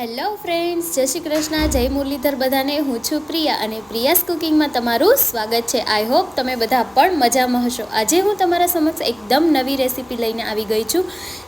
Hello friends, જય શ્રી કૃષ્ણ, જય મુરલીધર બધાને. હું છું પ્રિયા અને પ્રિયાસ કુકિંગમાં તમારું સ્વાગત છે. આઈ હોપ તમે બધા પણ મજામાં હશો. આજે હું તમારા સમક્ષ એકદમ નવી રેસીપી લઈને આવી ગઈ છું,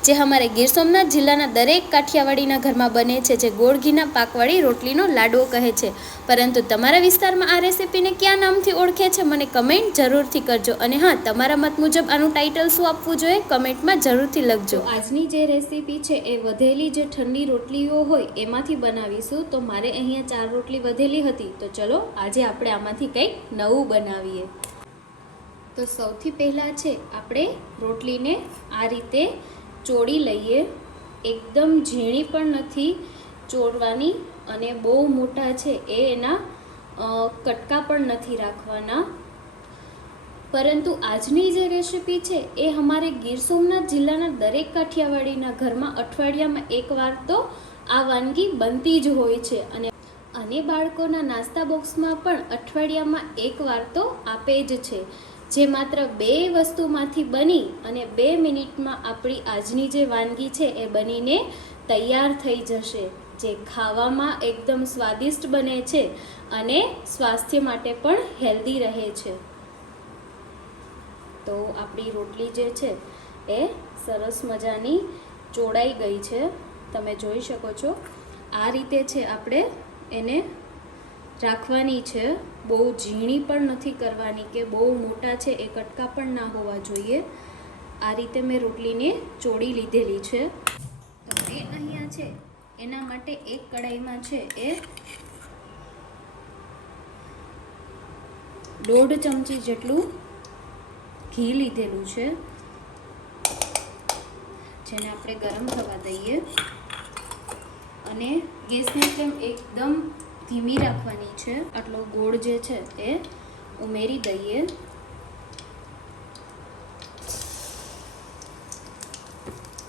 જે અમારે ગીર સોમનાથ જિલ્લાના દરેક કાઠિયાવાડીના ઘરમાં બને છે, જે ગોળ ઘીના પાકવાળી રોટલીનો લાડવો કહે છે. પરંતુ તમારા વિસ્તારમાં આ રેસીપીને કયા નામથી ઓળખે છે મને કમેન્ટ જરૂરથી કરજો. અને હા, તમારા મત મુજબ આનું ટાઇટલ શું આપવું જોઈએ કમેન્ટમાં જરૂરથી લખજો. આજની જે રેસીપી છે એ વધેલી જે ઠંડી રોટલીઓ હોય એમાંથી બનાવીશું. તો મારે અહીંયા 4 રોટલી વધેલી હતી, તો ચલો આજે આપણે આમાંથી કંઈક નવું બનાવીએ. તો સૌથી પહેલાં છે આપણે રોટલીને આ રીતે ચોળી લઈએ. એકદમ ઝીણી પણ નથી ચોળવાની અને બહુ મોટા છે એના કટકા પણ નથી રાખવાના. પરંતુ આજની જે રેસીપી છે એ અમારે ગીર સોમનાથ જિલ્લાના દરેક કાઠિયાવાડીના ઘરમાં અઠવાડિયામાં એકવાર તો આ વાનગી બનતી જ હોય છે. અને બાળકોના નાસ્તા બોક્સમાં પણ અઠવાડિયામાં એકવાર તો આપે જ છે, જે માત્ર 2 વસ્તુમાંથી બની અને 2 મિનિટમાં આપણી આજની જે વાનગી છે એ બનીને તૈયાર થઈ જશે, જે ખાવામાં એકદમ સ્વાદિષ્ટ બને છે અને સ્વાસ્થ્ય માટે પણ હેલ્ધી રહે છે. તો આપણી રોટલી જે છે એ સરસ મજાની ચોળાઈ ગઈ છે, તમે જોઈ શકો છો. આ રીતે છે આપણે એને રાખવાની છે. બહુ ઝીણી પણ નથી કરવાની કે બહુ મોટા છે એ કટકા પણ ના હોવા જોઈએ. આ રીતે મેં રોટલીને ચોળી લીધેલી છે. તો મેં અહીંયા છે એના માટે એક કઢાઈમાં છે એ 1.5 ચમચી જેટલું ઘી લીધેલું છે, જેને આપણે ગરમ થવા દઈએ. અને ગેસની ફ્લેમ એકદમ ધીમી રાખવાની છે. આટલો ગોળ જે છે એ ઉમેરી દઈએ.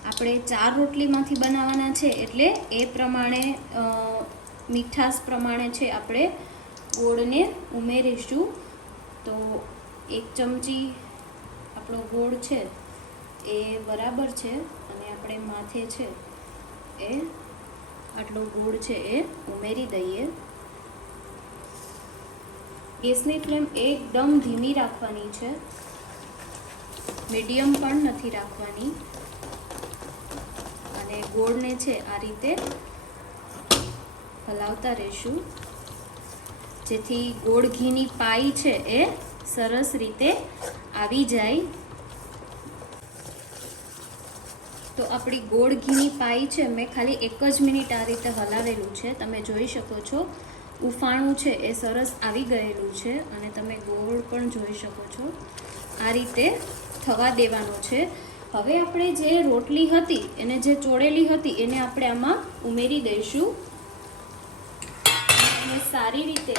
આપણે 4 રોટલીમાંથી બનાવવાના છે એટલે એ પ્રમાણે મીઠાશ પ્રમાણે છે આપણે ગોળને ઉમેરીશું. તો 1 ચમચી આપણો ગોળ છે એ બરાબર છે. અને આપણે માથે છે એ આટલો ગોળ છે એ ઉમેરી દઈએ. ગેસની ફ્લેમ એકદમ ધીમી રાખવાની છે, મીડિયમ પણ નથી રાખવાની. અને ગોળને છે આ રીતે હલાવતા રહીશું, જેથી ગોળ ઘીની પાઈ છે એ સરસ રીતે આવી જાય. તો આપણી ગોળ ઘીની પાઈ છે મેં ખાલી 1 જ મિનિટ આ રીતે હલાવેલું છે. તમે જોઈ શકો છો ઉફાણું છે એ સરસ આવી ગયેલું છે અને તમે ગોળ પણ જોઈ શકો છો. આ રીતે થવા દેવાનો છે. હવે આપણે જે રોટલી હતી એને જે ચોળેલી હતી એને આપણે આમાં ઉમેરી દઈશું અને સારી રીતે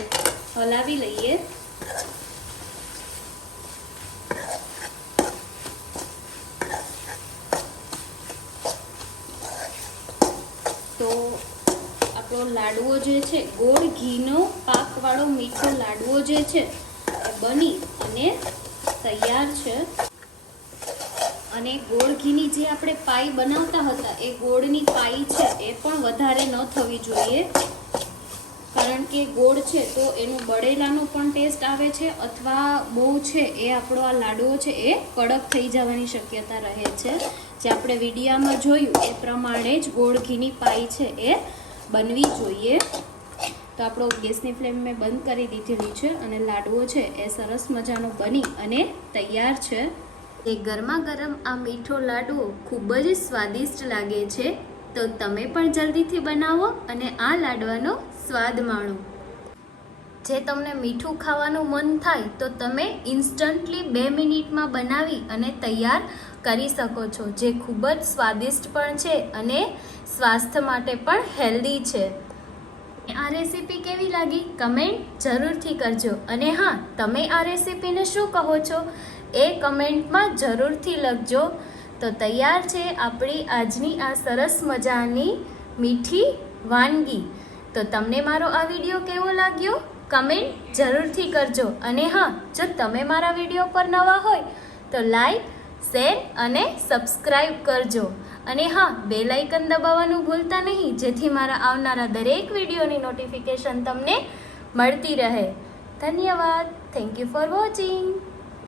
હલાવી લઈએ. તો આપણો લાડવો જે છે, ગોળ ઘીનો પાકવાળો મીઠો લાડવો જે છે એ બની અને તૈયાર છે. અને ગોળ ઘીની જે આપણે પાઈ બનાવતા હતા એ ગોળની પાઈ છે એ પણ વધારે ન થવી જોઈએ, કારણ કે ગોળ છે તો એનું બળેલાનો પણ ટેસ્ટ આવે છે, અથવા બહુ છે એ આપણો આ લાડવો છે એ કડક થઈ જવાની શક્યતા રહે છે. જે આપણે વિડીયામાં જોયું એ પ્રમાણે જ ગોળ ઘીની પાઈ છે એ બનવી જોઈએ. તો આપણો ગેસની ફ્લેમ મેં બંધ કરી દીધેલી છે અને લાડવો છે એ સરસ મજાનો બની અને તૈયાર છે. એ ગરમા ગરમ આ મીઠો લાડવો ખૂબ જ સ્વાદિષ્ટ લાગે છે. તો તમે પણ જલ્દીથી બનાવો અને આ લાડવાનો સ્વાદ માણો. જે તમને મીઠું ખાવાનું મન થાય તો તમે ઇન્સ્ટન્ટલી 2 મિનિટમાં બનાવી અને તૈયાર કરી શકો છો, જે ખૂબ જ સ્વાદિષ્ટ પણ છે અને સ્વાસ્થ્ય માટે પણ હેલ્ધી છે. આ રેસીપી કેવી લાગી કમેન્ટ જરૂરથી કરજો. અને હા, તમે આ રેસીપીને શું કહો છો એ કમેન્ટમાં જરૂરથી લખજો. તો તૈયાર છે આપણી આજની આ સરસ મજાની મીઠી વાનગી. તો તમને મારો આ વિડીયો કેવો લાગ્યો કમેન્ટ જરૂરથી કરજો. અને હા, જો તમે મારા વિડીયો પર નવા હોય તો લાઈક, શેર અને સબસ્ક્રાઈબ કરજો. અને હા, બેલ આઇકન દબાવવાનું ભૂલતા નહીં, જેથી મારા આવનારા દરેક વિડીયોની નોટિફિકેશન તમને મળતી રહે. ધન્યવાદ. Thank you for watching.